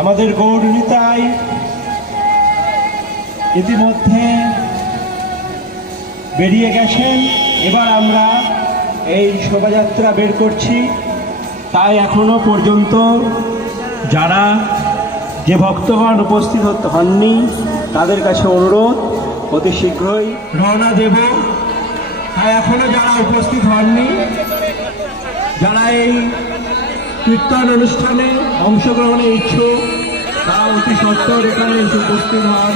আমাদের গৌরনীতায় ইতিমধ্যে বেরিয়ে গেছেন। এবার আমরা এই শোভাযাত্রা বের করছি। তাই এখনো পর্যন্ত যারা যে ভক্তগণ উপস্থিত হননি তাদের কাছে অনুরোধ অতি শীঘ্রই রওনা দেব। তাই এখনো যারা উপস্থিত হননি, যারা এই কীর্তন অনুষ্ঠানে অংশগ্রহণে ইচ্ছুক, তারা অতি সত্বর এখানে এসে উপস্থিত হন।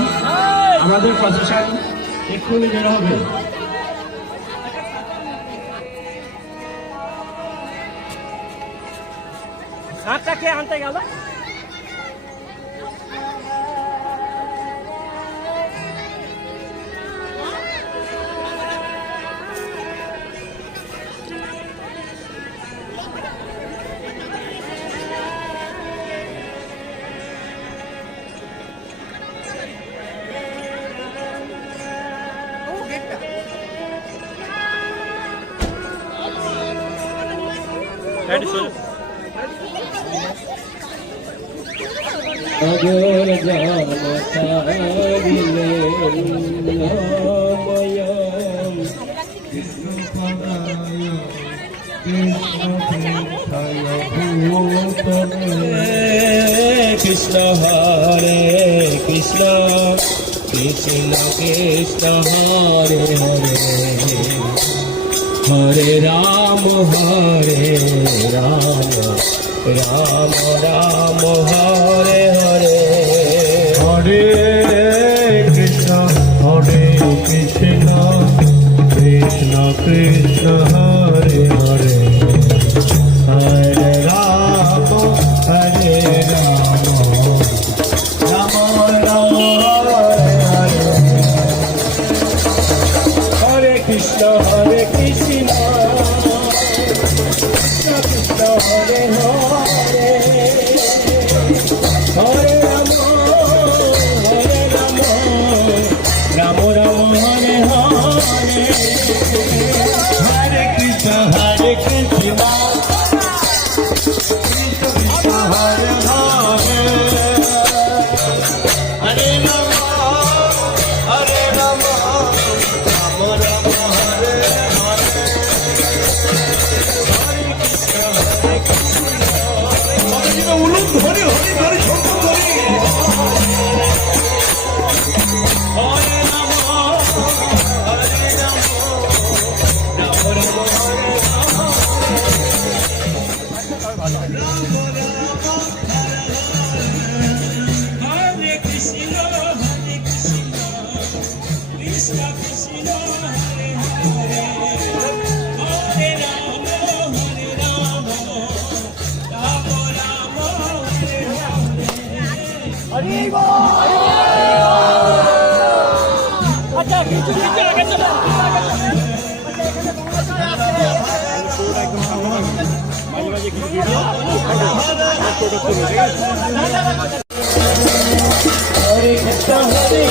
আমাদের প্রশাসন এক্ষুনি বের হবে। কে আনতে গেল? अगर जानतारिले नामयम् कृष्ण पदाय कृष्ण तीर्थाय भूतले कृष्ण हरे कृष्ण कृष्ण कृष्ण हरे हरे हरे राम राम राम हरे हरे हरे कृष्ण कृष्ण कृष्ण हरे हरे हरे राम राम राम हरे हरे हरे कृष्ण कृष्ण कृष्ण हरे हरे हरे राम राम राम हरे हरे हरे कृष्ण हरे हरे हरे हरे राम राम राम हरे हरे উলুক ধরে হরি ধরে শঙ্খ ধরে হরে রাম রাম রাম হরে হরে কৃষ্ণ কৃষ্ণ কৃষ্ণ হরে হরে হরে রাম अच्छा কিছু নিচে আগে চলো हरे कृष्ण हरे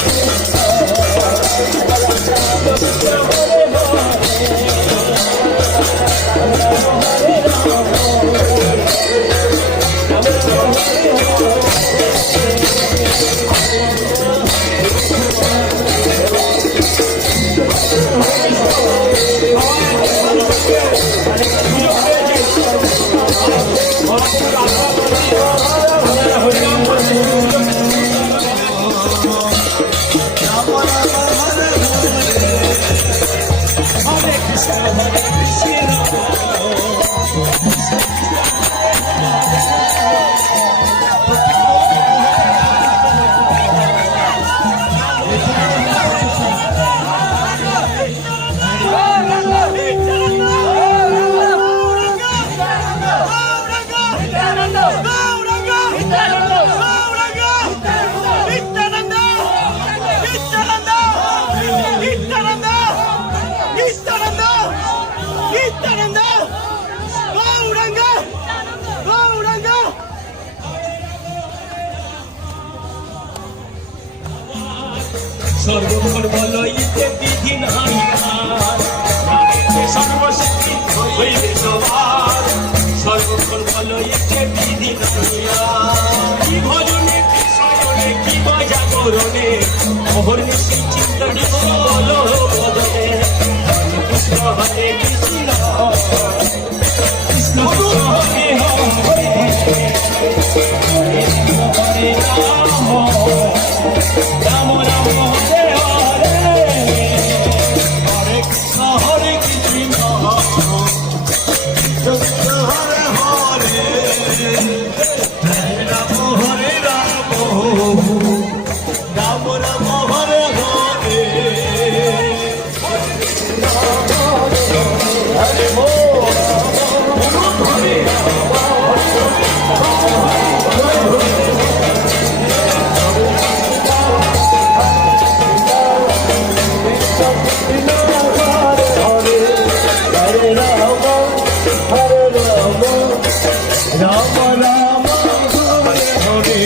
সর্বমঙ্গল বলইতে বিধি নাই সর্বশক্তি হইবে সবার সর্বমঙ্গল বলইতে বিধি নাই ভজন চরণে অহর্নিশি চিন্তনে বলো বদনে হরে কৃষ্ণ হরে কৃষ্ণ কৃষ্ণ হরে হরে হরে হরে রাম রাম হরে হরে হরে কৃষ্ণ হরে কৃষ্ণ কৃষ্ণ হরে হরে হরে রাম রাম রাম হরে হরে হরে রাম রাম হরে হরে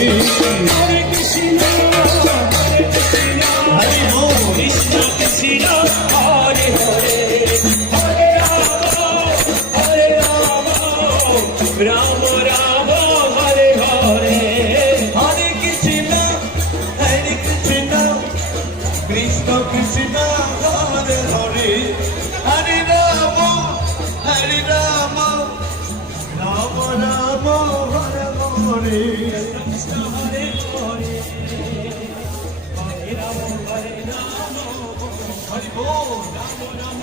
হরে কৃষ্ণ হরে কৃষ্ণ কৃষ্ণ হরে হরে হরে রাম রাম রাম হরে হরে হরে কৃষ্ণ কৃষ্ণ কৃষ্ণ হরে হরে হরে রাম রাম রাম হরে হরে কৃষ্ণ হরে হরে হরে রাম হরে বল রাম রাম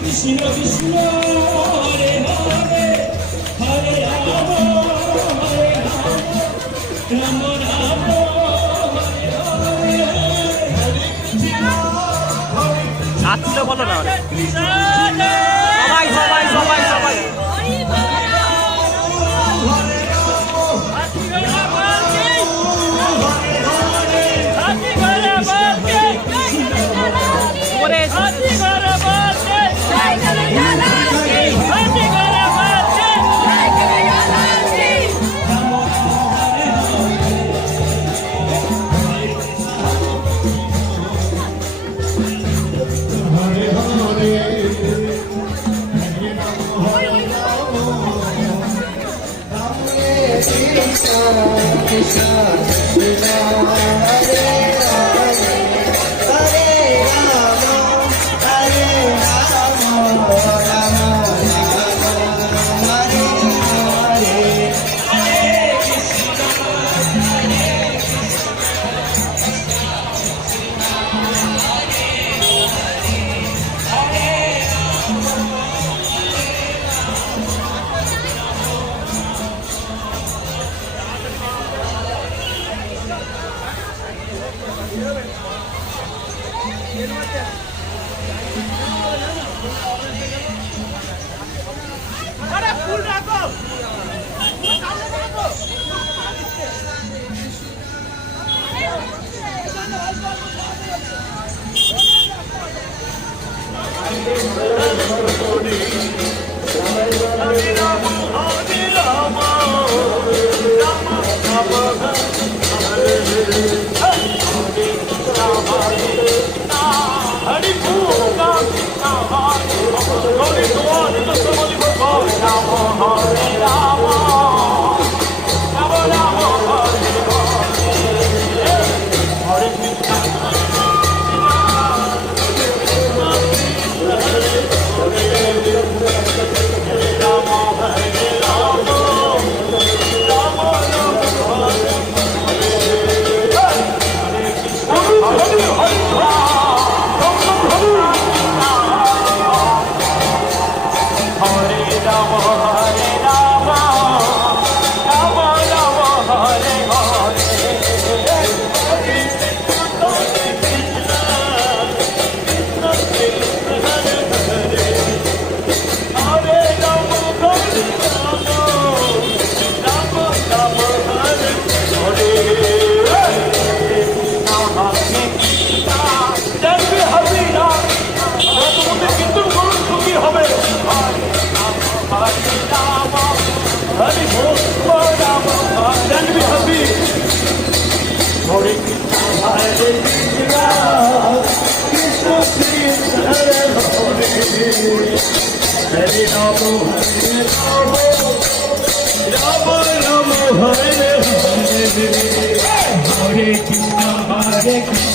কৃষ্ণ কৃষ্ণ হরে হরে হরে রাম রাম রাম হরে হরে হরে কৃষ্ণ আসলে বলো না সবাই সবাই সবাই সবাই হরে রাম রাম রাম হরে হরে হরে কৃষ্ণ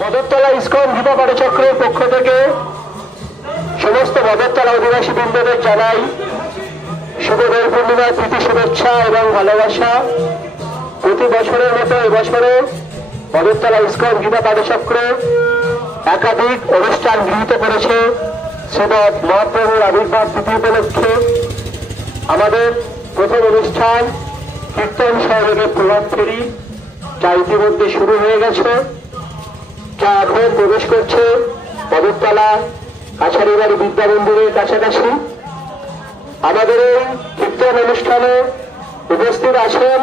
বদরতলা ইস্কন গীতা পাঠচক্রের পক্ষ থেকে সমস্ত বদরতলা অধিবাসী বৃন্দদের জানাই শুভ দোল পূর্ণিমার প্রীতি শুভেচ্ছা এবং ভালোবাসা। প্রতি বছরের মতো এবছরে বদরতলা ইস্কন গীতা পাঠচক্র একাধিক অনুষ্ঠান গৃহীত করেছে শ্রীমৎ মহাপ্রভুর আবির্ভাব তিথি উপলক্ষে। আমাদের প্রথম অনুষ্ঠান কীর্তন সহযোগে প্রভাত ফেরি, যা ইতিমধ্যে শুরু হয়ে গেছে, যা এখন প্রবেশ করছে বদরতলা কাছারিবাড়ি বিদ্যা মন্দিরের কাছাকাছি। আমাদের এই কীর্তন অনুষ্ঠানে উপস্থিত আছেন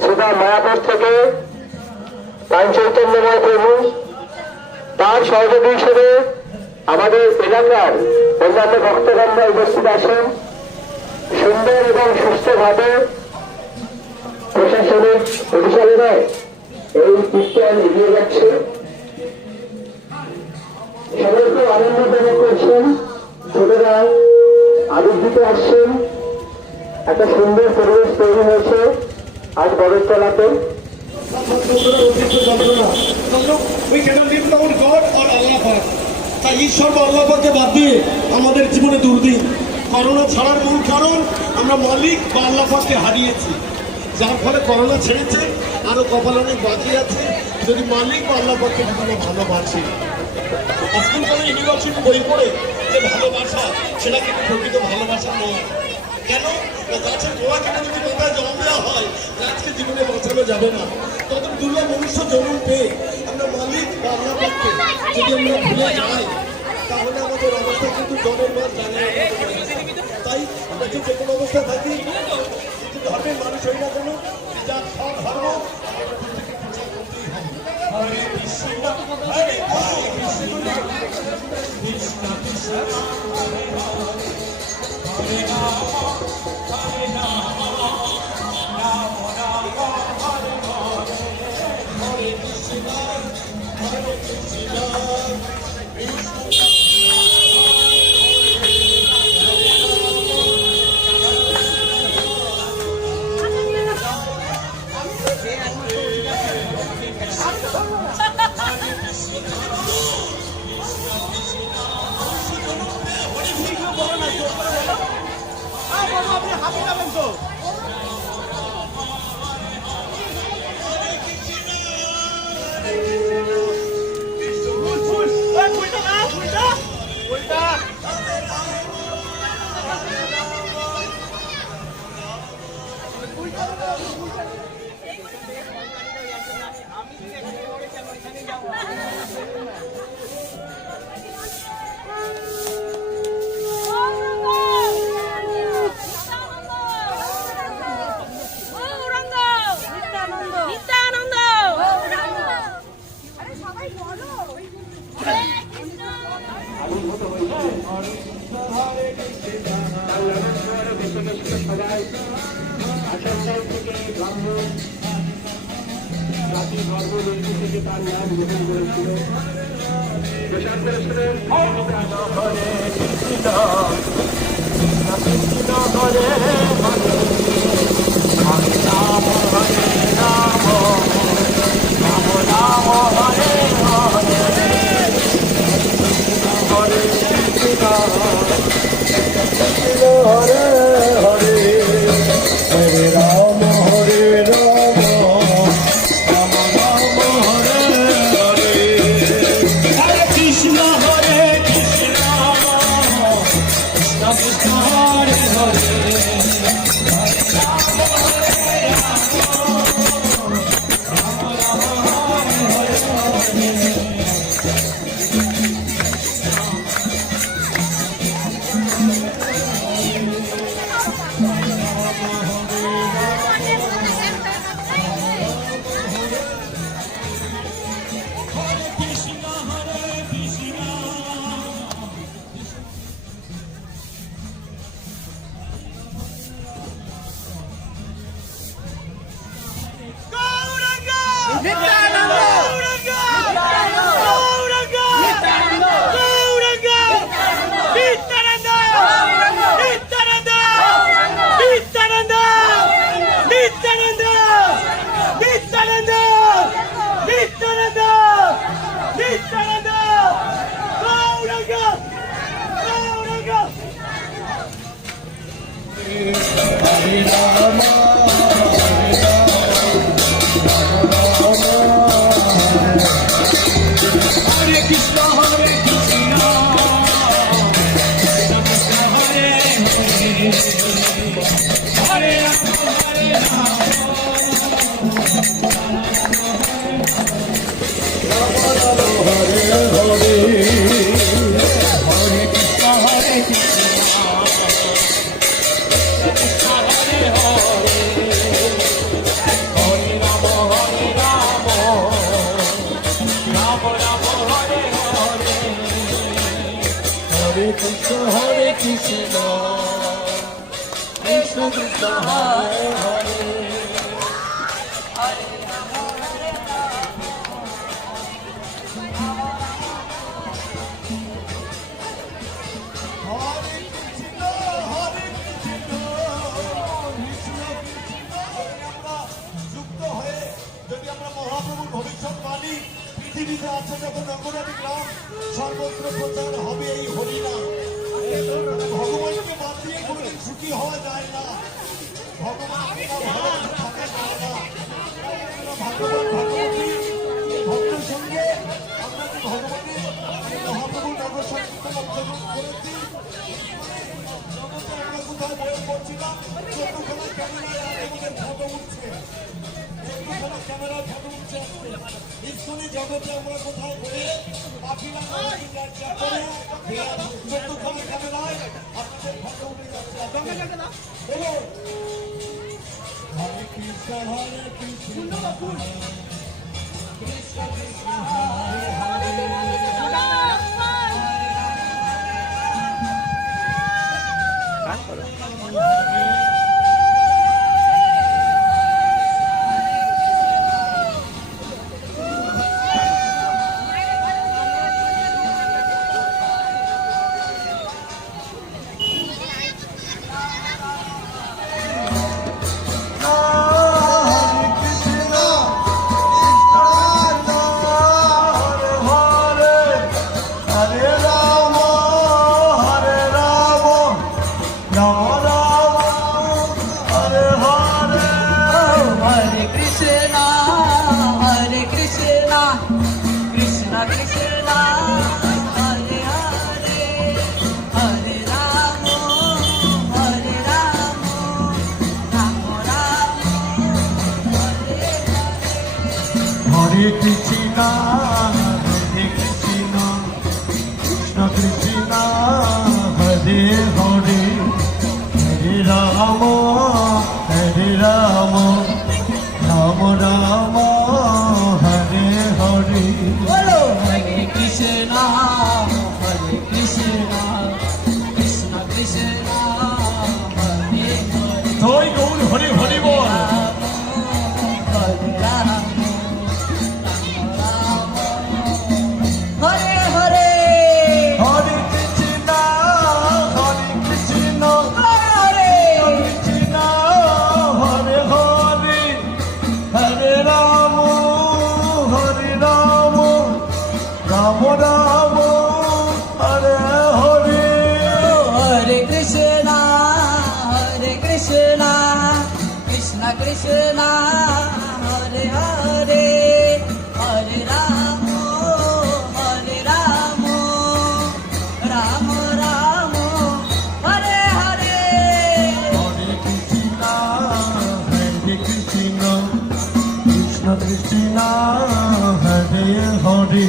শ্রীধাম মায়াপুর থেকে প্রাণ চৈতন্যময় প্রভু। তার সহযোগী হিসেবে আমাদের এলাকার অন্যান্য ভক্তগণরা উপস্থিত আছেন। সুন্দর এবং সুস্থভাবে প্রশাসনিক পরিচালনায় এই কীর্তন এগিয়ে যাচ্ছে। সবাই খুব আনন্দ উপভোগ করছেন, ছোটরা আবির দিতে আসছেন। একটা সুন্দর পরিবেশ তৈরি হয়েছে আজ বদরতলাতে। We cannot live without God or Allah পাক। তাই ঈশ্বর বা আল্লাহ পাককে বাদ দিয়ে আমাদের জীবনে দুর্দিন। করোনা ছাড়ার মূল কারণ আমরা মালিক বা আল্লাহ পাককে হারিয়েছি, যার ফলে করোনা ছেড়েছে। আরো কপাল অনেক বাকি আছে যদি মালিক বা আল্লাহ পাককে জীবনে ভালোবাসি। স্কুল কলেজ ইউনিভার্সিটি বই পড়ে যে ভালোবাসা, সেটা কিন্তু প্রকৃত ভালোবাসা নয়। কেন? গাছের গোড়া কেটে যদি মাথায় জল দেওয়া হয়, গাছকে জীবনে বাঁচানো যাবে না। তত দুর্লভ মনুষ্য জন্ম পেয়ে আমরা মালিক বা আল্লাহ পাককে যদি আমরা ভুলে যাই, তাহলে আমাদের অবস্থা কিন্তু জলের মাছ জানে। তাই আমরা যে কোনো অবস্থায় থাকি, যে ধর্মের মানুষ হই না কেন, যার সব ধর্ম হরে কৃষ্ণ হরে কৃষ্ণ কৃষ্ণ কৃষ্ণ হরে হরে রাম হরে রাম রাম রাম হরে হরে হরে কৃষ্ণ হরে কৃষ্ণ সবাই আসানসোল থেকে ব্রাহ্মণ জাতি ধর্ম থেকে তার নাম গ্রহণ করেছিল। প্রসাদ করেছিলেন হরে কৃষ্ণ কৃষ্ণ হরে হরে হরে রাম হরে রাম রাম রাম হরে হরে হরে কৃষ্ণ হরে হরে হরে রাম রাম রাম হরে Hare Krishna, Hare Krishna, Krishna Hare Hare, Hare Rama, Hare Rama, Hare Krishna, Hare Krishna, Krishna Hare Hare, Hare Rama, Hare Rama, Rama Rama, Hare Hare, Hare Krishna, Hare Krishna, Krishna Krishna, Hare Hare. যদি আমরা মহাপ্রভুর ভবিষ্যৎবাণী পৃথিবীতে আছে যখন অঙ্গনারী গ্রাম সর্বত্র প্রচার হবে এই হরিনাম। ভগবানকে বাদ দিয়ে কোনোদিন সুখী হওয়া যায় না। ভগবানকে না ভালোবাসা থাকা যায় না। ভগবান ভগবতী ভক্তের সঙ্গে আমরা যে ভগবানের মহাপ্রভুর নগর সংকীর্তন অংশগ্রহণ করেছি, জগতে আমরা কোথাও বয়ে পড়ছিলাম, চোদ্দখানা ক্যামেরায় আমাদের ফটো উঠছে, চোদ্দখানা ক্যামেরায় ফটো উঠছে আজকে। ইস্কুলি জগতে আমরা কোথায় বয়ে পাখিরা করে চোদ্দখানা ক্যামেরায় আপনাদের ফটো উঠে যাচ্ছে। বলো হরে কৃষ্ণ, হরে Krishna, Krishna Krishna, Hare Hare. Hare Krishna, Hare Krishna, Krishna Krishna, Hare Hare, Hare Rama, Hare Rama, Rama Rama, Hare Hare. Hare Krishna, Hare Krishna, Krishna Krishna, Hare Hare. Toy Gaur Hare Hare Bol. Hare Krishna, Hare Krishna, Krishna Hare Hare, Hare Rama, Hare Rama, Rama Rama, Hare Hare. Hare Krishna, Hare Krishna, Krishna Krishna, Hare Hare, Hare Rama, Hare Rama, Rama Rama, Hare Hare. Hare Krishna, Hare Krishna, Krishna Krishna, Hare Hare,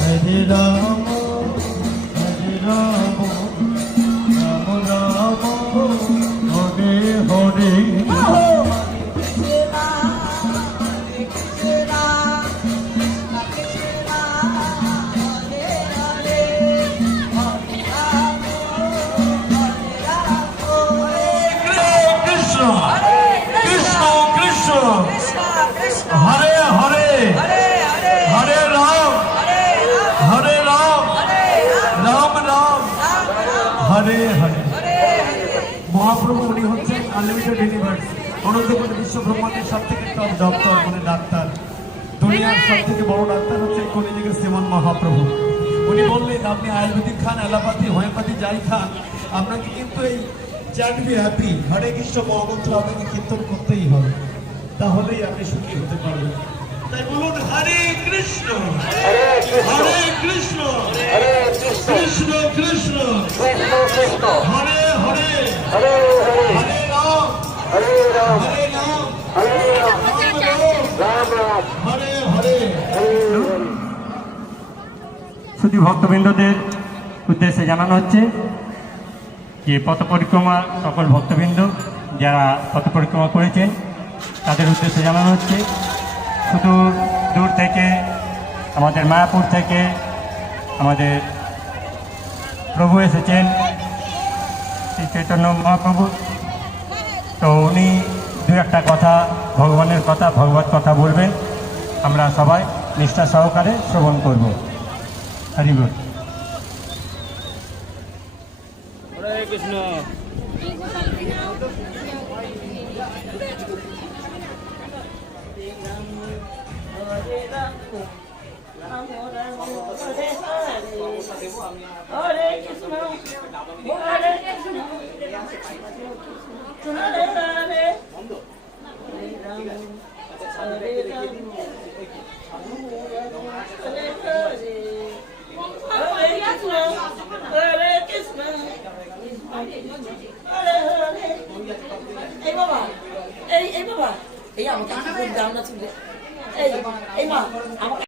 Hare Rama, Hare Rama, Rama Rama, Hare Hare. Krishna, Krishna, Krishna, Hare Hare. Mister universe, Anantapur বিশ্ব ব্রহ্মাণ্ডের সব থেকে top doctor মানে doctor, দুনিয়ার সব থেকে বড় doctor হচ্ছে কলিযুগের শ্রীমান মহাপ্রভু। উনি বললেন আপনি আয়ুর্বেদিক খান, অ্যালোপ্যাথি, হোমিওপ্যাথি যাই খান, আপনাকে কিন্তু এই চ্যাট বি হ্যাপি হরে কৃষ্ণ মহামন্ত্র আপনাকে কীর্তন করতেই হবে, তাহলেই আপনি সুখী হতে পারবেন। তাই বলুন হরে কৃষ্ণ হরে কৃষ্ণ কৃষ্ণ কৃষ্ণ হরে হরে হরে রাম হরে রাম হরে হরে। শুধু ভক্তবৃন্দদের উদ্দেশ্যে জানানো হচ্ছে যে পথ পরিক্রমা সকল ভক্তবৃন্দ যারা পথ পরিক্রমা করেছেন তাদের উদ্দেশ্যে জানানো হচ্ছে, শুধু দূর থেকে আমাদের মায়াপুর থেকে আমাদের প্রভু এসেছেন শ্রী চৈতন্য মহাপ্রভু। তো উনি দু একটা কথা ভগবানের কথা ভগবত কথা বলবেন, আমরা সবাই নিষ্ঠা সহকারে শ্রবণ করব। হরি বল। হরে Krishna. Hare Krishna, Hare Krishna, Hare Hare, Hare Ram, Hare Krishna, Hare Hare. এই বাবা, এই বাবা, এই আমাকে কি দাম না ছিল? এই মা, আমাকে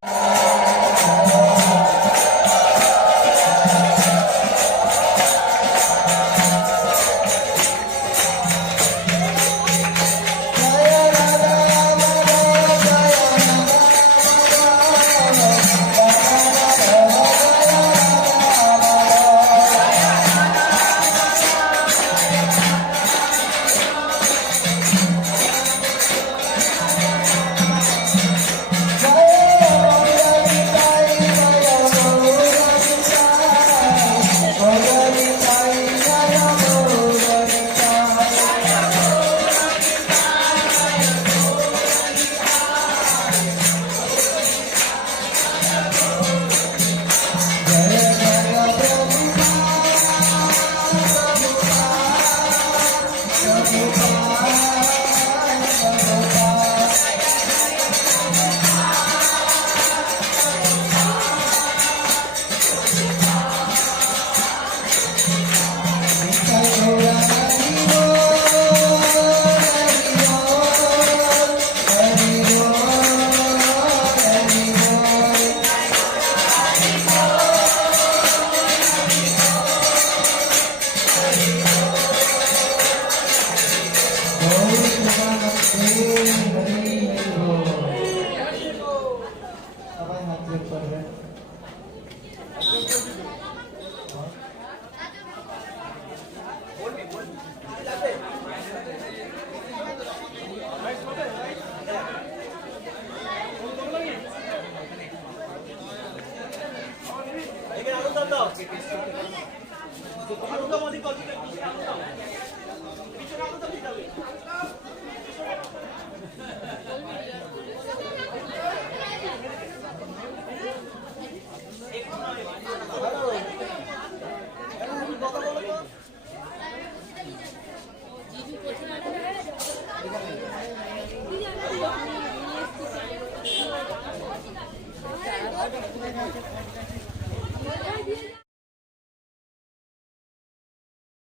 Thank you.